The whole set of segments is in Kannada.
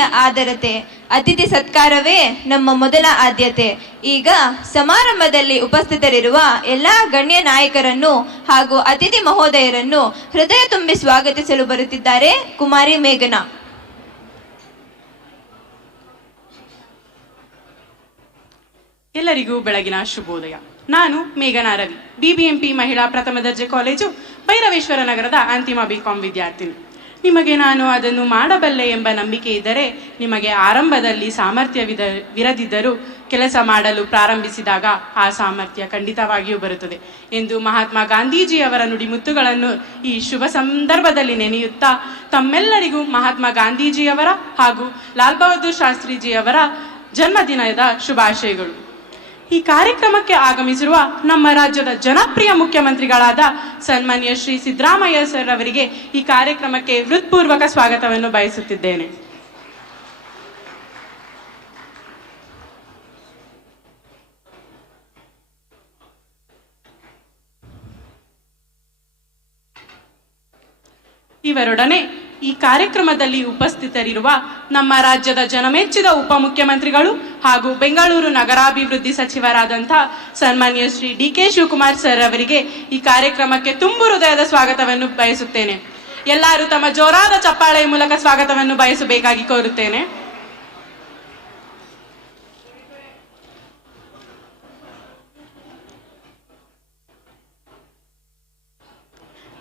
ಆದರತೆ, ಅತಿಥಿ ಸತ್ಕಾರವೇ ನಮ್ಮ ಮೊದಲ ಆದ್ಯತೆ. ಈಗ ಸಮಾರಂಭದಲ್ಲಿ ಉಪಸ್ಥಿತರಿರುವ ಎಲ್ಲಾ ಗಣ್ಯ ನಾಯಕರನ್ನು ಹಾಗೂ ಅತಿಥಿ ಮಹೋದಯರನ್ನು ಹೃದಯ ತುಂಬಿ ಸ್ವಾಗತಿಸಲು ಬರುತ್ತಿದ್ದಾರೆ ಕುಮಾರಿ ಮೇಘನಾ. ಎಲ್ಲರಿಗೂ ಬೆಳಗಿನ ಶುಭೋದಯ. ನಾನು ಮೇಘನಾ ರವಿ, ಬಿಬಿಎಂಪಿ ಮಹಿಳಾ ಪ್ರಥಮ ದರ್ಜೆ ಕಾಲೇಜು ಭೈರವೇಶ್ವರ ನಗರದ ಅಂತಿಮ ಬಿಕಾಂ ವಿದ್ಯಾರ್ಥಿನಿ. ನಿಮಗೆ ನಾನು ಅದನ್ನು ಮಾಡಬಲ್ಲೆ ಎಂಬ ನಂಬಿಕೆ ಇದ್ದರೆ, ನಿಮಗೆ ಆರಂಭದಲ್ಲಿ ಸಾಮರ್ಥ್ಯವಿರದಿದ್ದರೂ ಕೆಲಸ ಮಾಡಲು ಪ್ರಾರಂಭಿಸಿದಾಗ ಆ ಸಾಮರ್ಥ್ಯ ಖಂಡಿತವಾಗಿಯೂ ಬರುತ್ತದೆ ಎಂದು ಮಹಾತ್ಮ ಗಾಂಧೀಜಿಯವರ ನುಡಿಮುತ್ತುಗಳನ್ನು ಈ ಶುಭ ಸಂದರ್ಭದಲ್ಲಿ ನೆನೆಯುತ್ತಾ ತಮ್ಮೆಲ್ಲರಿಗೂ ಮಹಾತ್ಮ ಗಾಂಧೀಜಿಯವರ ಹಾಗೂ ಲಾಲ್ ಬಹದ್ದೂರ್ ಶಾಸ್ತ್ರಿಜಿಯವರ ಜನ್ಮದಿನದ ಶುಭಾಶಯಗಳು. ಈ ಕಾರ್ಯಕ್ರಮಕ್ಕೆ ಆಗಮಿಸಿರುವ ನಮ್ಮ ರಾಜ್ಯದ ಜನಪ್ರಿಯ ಮುಖ್ಯಮಂತ್ರಿಗಳಾದ ಸನ್ಮಾನ್ಯ ಶ್ರೀ ಸಿದ್ದರಾಮಯ್ಯ ಸರ್ ಅವರಿಗೆ ಈ ಕಾರ್ಯಕ್ರಮಕ್ಕೆ ಹೃತ್ಪೂರ್ವಕ ಸ್ವಾಗತವನ್ನು ಬಯಸುತ್ತಿದ್ದೇನೆ. ಇವರೊಡನೆ ಈ ಕಾರ್ಯಕ್ರಮದಲ್ಲಿ ಉಪಸ್ಥಿತರಿರುವ ನಮ್ಮ ರಾಜ್ಯದ ಜನಮೆಚ್ಚಿದ ಉಪಮುಖ್ಯಮಂತ್ರಿಗಳು ಹಾಗೂ ಬೆಂಗಳೂರು ನಗರಾಭಿವೃದ್ಧಿ ಸಚಿವರಾದಂಥ ಸನ್ಮಾನ್ಯ ಶ್ರೀ ಡಿ.ಕೆ. ಶಿವಕುಮಾರ್ ಸರ್ ಅವರಿಗೆ ಈ ಕಾರ್ಯಕ್ರಮಕ್ಕೆ ತುಂಬು ಹೃದಯದ ಸ್ವಾಗತವನ್ನು ಬಯಸುತ್ತೇನೆ. ಎಲ್ಲರೂ ತಮ್ಮ ಜೋರಾದ ಚಪ್ಪಾಳೆಯ ಮೂಲಕ ಸ್ವಾಗತವನ್ನು ಬಯಸಬೇಕಾಗಿ ಕೋರುತ್ತೇನೆ.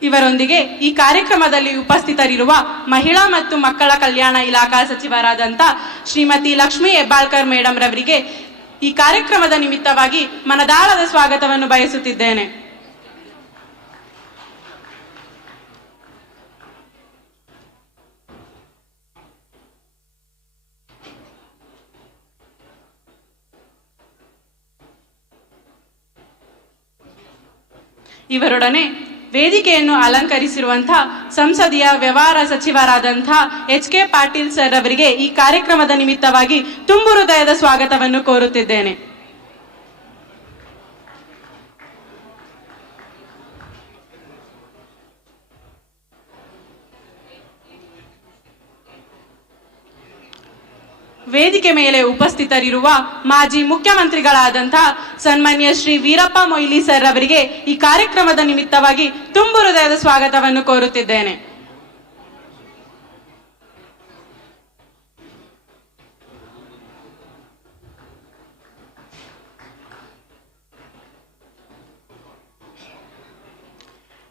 ಇವರೊಂದಿಗೆ ಈ ಕಾರ್ಯಕ್ರಮದಲ್ಲಿ ಉಪಸ್ಥಿತರಿರುವ ಮಹಿಳಾ ಮತ್ತು ಮಕ್ಕಳ ಕಲ್ಯಾಣ ಇಲಾಖಾ ಸಚಿವರಾದಂಥ ಶ್ರೀಮತಿ ಲಕ್ಷ್ಮೀ ಹೆಬ್ಬಾಳ್ಕರ್ ಮೇಡಮ್ ರವರಿಗೆ ಈ ಕಾರ್ಯಕ್ರಮದ ನಿಮಿತ್ತವಾಗಿ ಮನದಾಳದ ಸ್ವಾಗತವನ್ನು ಬಯಸುತ್ತಿದ್ದೇನೆ. ಇವರೊಡನೆ ವೇದಿಕೆಯನ್ನು ಅಲಂಕರಿಸಿರುವಂತಹ ಸಂಸದೀಯ ವ್ಯವಹಾರ ಸಚಿವರಾದಂತಹ ಎಚ್.ಕೆ. ಪಾಟೀಲ್ ಸರ್ ಅವರಿಗೆ ಈ ಕಾರ್ಯಕ್ರಮದ ನಿಮಿತ್ತವಾಗಿ ತುಂಬು ಹೃದಯದ ಸ್ವಾಗತವನ್ನು ಕೋರುತ್ತಿದ್ದೇನೆ. ವೇದಿಕೆ ಮೇಲೆ ಉಪಸ್ಥಿತರಿರುವ ಮಾಜಿ ಮುಖ್ಯಮಂತ್ರಿಗಳಾದಂತಹ ಸನ್ಮಾನ್ಯ ಶ್ರೀ ವೀರಪ್ಪ ಮೊಯ್ಲಿ ಸರ್ ಅವರಿಗೆ ಈ ಕಾರ್ಯಕ್ರಮದ ನಿಮಿತ್ತವಾಗಿ ತುಂಬು ಹೃದಯದ ಸ್ವಾಗತವನ್ನು ಕೋರುತ್ತಿದ್ದೇನೆ.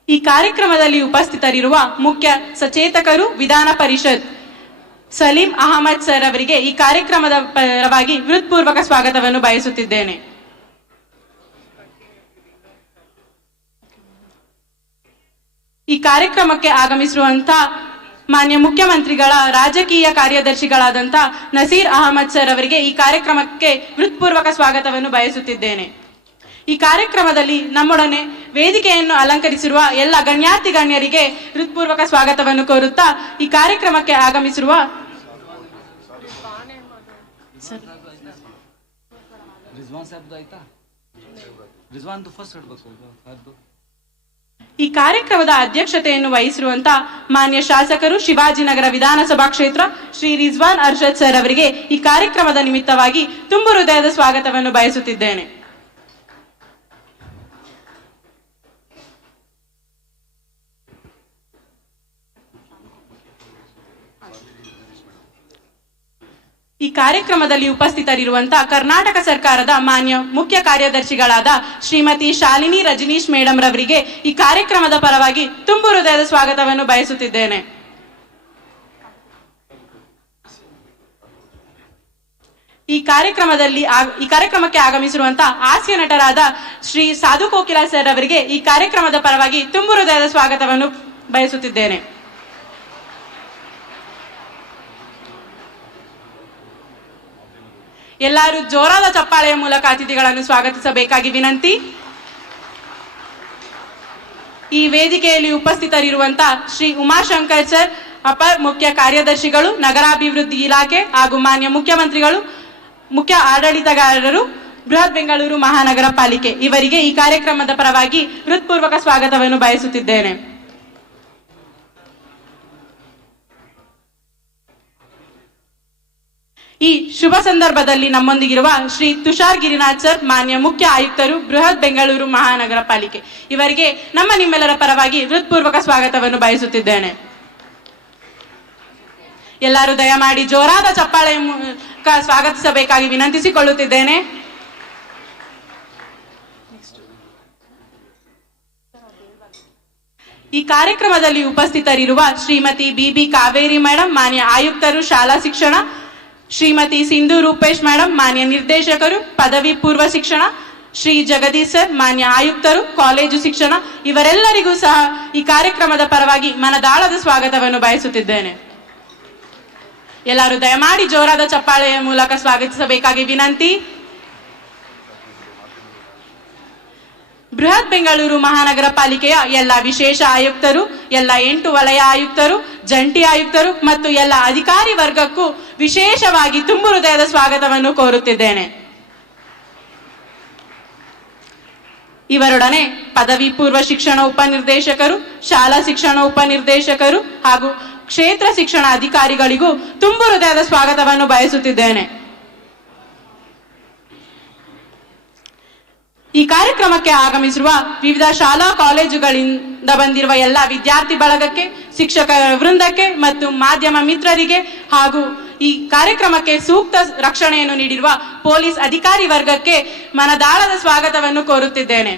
ಈ ಕಾರ್ಯಕ್ರಮದಲ್ಲಿ ಉಪಸ್ಥಿತರಿರುವ ಮುಖ್ಯ ಸಚೇತಕರು ವಿಧಾನ ಪರಿಷತ್ ಸಲೀಂ ಅಹಮದ್ ಸರ್ ಅವರಿಗೆ ಈ ಕಾರ್ಯಕ್ರಮದ ಪರವಾಗಿ ಹೃತ್ಪೂರ್ವಕ ಸ್ವಾಗತವನ್ನು ಬಯಸುತ್ತಿದ್ದೇನೆ. ಈ ಕಾರ್ಯಕ್ರಮಕ್ಕೆ ಆಗಮಿಸಿರುವಂತಹ ಮಾನ್ಯ ಮುಖ್ಯಮಂತ್ರಿಗಳ ರಾಜಕೀಯ ಕಾರ್ಯದರ್ಶಿಗಳಾದಂಥ ನಸೀರ್ ಅಹಮದ್ ಸರ್ ಅವರಿಗೆ ಈ ಕಾರ್ಯಕ್ರಮಕ್ಕೆ ಹೃತ್ಪೂರ್ವಕ ಸ್ವಾಗತವನ್ನು ಬಯಸುತ್ತಿದ್ದೇನೆ. ಈ ಕಾರ್ಯಕ್ರಮದಲ್ಲಿ ನಮ್ಮೊಡನೆ ವೇದಿಕೆಯನ್ನು ಅಲಂಕರಿಸಿರುವ ಎಲ್ಲ ಗಣ್ಯಾತಿ ಗಣ್ಯರಿಗೆ ಹೃತ್ಪೂರ್ವಕ ಸ್ವಾಗತವನ್ನು ಕೋರುತ್ತಾ ಈ ಕಾರ್ಯಕ್ರಮಕ್ಕೆ ಆಗಮಿಸಿರುವ ಈ ಕಾರ್ಯಕ್ರಮದ ಅಧ್ಯಕ್ಷತೆಯನ್ನು ವಹಿಸಿರುವಂತಹ ಮಾನ್ಯ ಶಾಸಕರು ಶಿವಾಜಿನಗರ ವಿಧಾನಸಭಾ ಕ್ಷೇತ್ರ ಶ್ರೀ ರಿಜ್ವಾನ್ ಅರ್ಷದ್ ಸರ್ ಅವರಿಗೆ ಈ ಕಾರ್ಯಕ್ರಮದ ನಿಮಿತ್ತವಾಗಿ ತುಂಬು ಹೃದಯದ ಸ್ವಾಗತವನ್ನು ಬಯಸುತ್ತಿದ್ದೇನೆ. ಈ ಕಾರ್ಯಕ್ರಮದಲ್ಲಿ ಉಪಸ್ಥಿತರಿರುವಂತಹ ಕರ್ನಾಟಕ ಸರ್ಕಾರದ ಮಾನ್ಯ ಮುಖ್ಯ ಕಾರ್ಯದರ್ಶಿಗಳಾದ ಶ್ರೀಮತಿ ಶಾಲಿನಿ ರಜನೀಶ್ ಮೇಡಮ್ ರವರಿಗೆ ಈ ಕಾರ್ಯಕ್ರಮದ ಪರವಾಗಿ ತುಂಬು ಹೃದಯದ ಸ್ವಾಗತವನ್ನು ಬಯಸುತ್ತಿದ್ದೇನೆ. ಈ ಕಾರ್ಯಕ್ರಮಕ್ಕೆ ಆಗಮಿಸಿರುವಂತಹ ಹಾಸ್ಯ ನಟರಾದ ಶ್ರೀ ಸಾಧು ಕೋಕಿಲಾ ಸರ್ ಅವರಿಗೆ ಈ ಕಾರ್ಯಕ್ರಮದ ಪರವಾಗಿ ತುಂಬು ಹೃದಯದ ಸ್ವಾಗತವನ್ನು ಬಯಸುತ್ತಿದ್ದೇನೆ. ಎಲ್ಲರೂ ಜೋರಾದ ಚಪ್ಪಾಳೆಯ ಮೂಲಕ ಅತಿಥಿಗಳನ್ನು ಸ್ವಾಗತಿಸಬೇಕಾಗಿ ವಿನಂತಿ. ಈ ವೇದಿಕೆಯಲ್ಲಿ ಉಪಸ್ಥಿತರಿರುವಂತಹ ಶ್ರೀ ಉಮಾಶಂಕರ್ ಸರ್, ಅಪರ ಮುಖ್ಯ ಕಾರ್ಯದರ್ಶಿಗಳು, ನಗರಾಭಿವೃದ್ಧಿ ಇಲಾಖೆ ಹಾಗೂ ಮಾನ್ಯ ಮುಖ್ಯಮಂತ್ರಿಗಳು, ಮುಖ್ಯ ಆಡಳಿತಗಾರರು, ಬೃಹತ್ ಬೆಂಗಳೂರು ಮಹಾನಗರ ಪಾಲಿಕೆ ಇವರಿಗೆ ಈ ಕಾರ್ಯಕ್ರಮದ ಪರವಾಗಿ ಹೃತ್ಪೂರ್ವಕ ಸ್ವಾಗತವನ್ನು ಬಯಸುತ್ತಿದ್ದೇನೆ. ಈ ಶುಭ ಸಂದರ್ಭದಲ್ಲಿ ನಮ್ಮೊಂದಿಗಿರುವ ಶ್ರೀ ತುಷಾರ್ ಗಿರಿನಾಥ್ ಸರ್, ಮಾನ್ಯ ಮುಖ್ಯ ಆಯುಕ್ತರು, ಬೃಹತ್ ಬೆಂಗಳೂರು ಮಹಾನಗರ ಪಾಲಿಕೆ, ಇವರಿಗೆ ನಮ್ಮ ನಿಮ್ಮೆಲ್ಲರ ಪರವಾಗಿ ಹೃತ್ಪೂರ್ವಕ ಸ್ವಾಗತವನ್ನು ಬಯಸುತ್ತಿದ್ದೇನೆ. ಎಲ್ಲರೂ ದಯಮಾಡಿ ಜೋರಾದ ಚಪ್ಪಾಳೆಯ ಮೂಲಕ ಸ್ವಾಗತಿಸಬೇಕಾಗಿ ವಿನಂತಿಸಿಕೊಳ್ಳುತ್ತಿದ್ದೇನೆ. ಈ ಕಾರ್ಯಕ್ರಮದಲ್ಲಿ ಉಪಸ್ಥಿತರಿರುವ ಶ್ರೀಮತಿ ಬಿ ಕಾವೇರಿ ಮೇಡಮ್, ಮಾನ್ಯ ಆಯುಕ್ತರು ಶಾಲಾ ಶಿಕ್ಷಣ, ಶ್ರೀಮತಿ ಸಿಂಧು ರೂಪೇಶ್ ಮೇಡಮ್, ಮಾನ್ಯ ನಿರ್ದೇಶಕರು ಪದವಿ ಪೂರ್ವ ಶಿಕ್ಷಣ, ಶ್ರೀ ಜಗದೀಶ್ ಸರ್, ಮಾನ್ಯ ಆಯುಕ್ತರು ಕಾಲೇಜು ಶಿಕ್ಷಣ, ಇವರೆಲ್ಲರಿಗೂ ಸಹ ಈ ಕಾರ್ಯಕ್ರಮದ ಪರವಾಗಿ ಮನದಾಳದ ಸ್ವಾಗತವನ್ನು ಬಯಸುತ್ತಿದ್ದೇನೆ. ಎಲ್ಲರೂ ದಯಮಾಡಿ ಜೋರಾದ ಚಪ್ಪಾಳೆಯ ಮೂಲಕ ಸ್ವಾಗತಿಸಬೇಕಾಗಿ ವಿನಂತಿ. ಬೃಹತ್ ಬೆಂಗಳೂರು ಮಹಾನಗರ ಪಾಲಿಕೆಯ ಎಲ್ಲ ವಿಶೇಷ ಆಯುಕ್ತರು, ಎಲ್ಲ 8 ವಲಯ ಆಯುಕ್ತರು, ಜಂಟಿ ಆಯುಕ್ತರು ಮತ್ತು ಎಲ್ಲ ಅಧಿಕಾರಿ ವರ್ಗಕ್ಕೂ ವಿಶೇಷವಾಗಿ ತುಂಬು ಹೃದಯದ ಸ್ವಾಗತವನ್ನು ಕೋರುತ್ತಿದ್ದೇನೆ. ಇವರೊಡನೆ ಪದವಿ ಪೂರ್ವ ಶಿಕ್ಷಣ ಉಪನಿರ್ದೇಶಕರು, ಶಾಲಾ ಶಿಕ್ಷಣ ಉಪನಿರ್ದೇಶಕರು ಹಾಗೂ ಕ್ಷೇತ್ರ ಶಿಕ್ಷಣ ಅಧಿಕಾರಿಗಳಿಗೂ ತುಂಬು ಹೃದಯದ ಸ್ವಾಗತವನ್ನು ಬಯಸುತ್ತಿದ್ದೇನೆ. ಈ ಕಾರ್ಯಕ್ರಮಕ್ಕೆ ಆಗಮಿಸಿರುವ ವಿವಿಧ ಶಾಲಾ ಕಾಲೇಜುಗಳಿಂದ ಬಂದಿರುವ ಎಲ್ಲ ವಿದ್ಯಾರ್ಥಿ ಬಳಗಕ್ಕೆ, ಶಿಕ್ಷಕ ವೃಂದಕ್ಕೆ ಮತ್ತು ಮಾಧ್ಯಮ ಮಿತ್ರರಿಗೆ ಹಾಗೂ ಈ ಕಾರ್ಯಕ್ರಮಕ್ಕೆ ಸೂಕ್ತ ರಕ್ಷಣೆಯನ್ನು ನೀಡಿರುವ ಪೊಲೀಸ್ ಅಧಿಕಾರಿ ವರ್ಗಕ್ಕೆ ಮನದಾಳದ ಸ್ವಾಗತವನ್ನು ಕೋರುತ್ತಿದ್ದೇನೆ.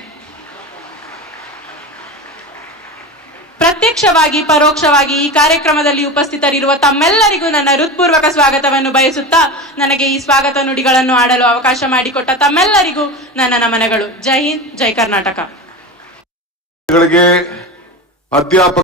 ಪ್ರತ್ಯಕ್ಷವಾಗಿ ಪರೋಕ್ಷವಾಗಿ ಈ ಕಾರ್ಯಕ್ರಮದಲ್ಲಿ ಉಪಸ್ಥಿತರಿರುವ ತಮ್ಮೆಲ್ಲರಿಗೂ ನನ್ನ ಹೃತ್ಪೂರ್ವಕ ಸ್ವಾಗತವನ್ನು ಬಯಸುತ್ತಾ, ನನಗೆ ಈ ಸ್ವಾಗತ ನುಡಿಗಳನ್ನು ಆಡಲು ಅವಕಾಶ ಮಾಡಿಕೊಟ್ಟ ತಮ್ಮೆಲ್ಲರಿಗೂ ನನ್ನ ನಮನಗಳು. ಜೈ ಹಿಂದ್, ಜೈ ಕರ್ನಾಟಕ. ಅಧ್ಯಾಪಕ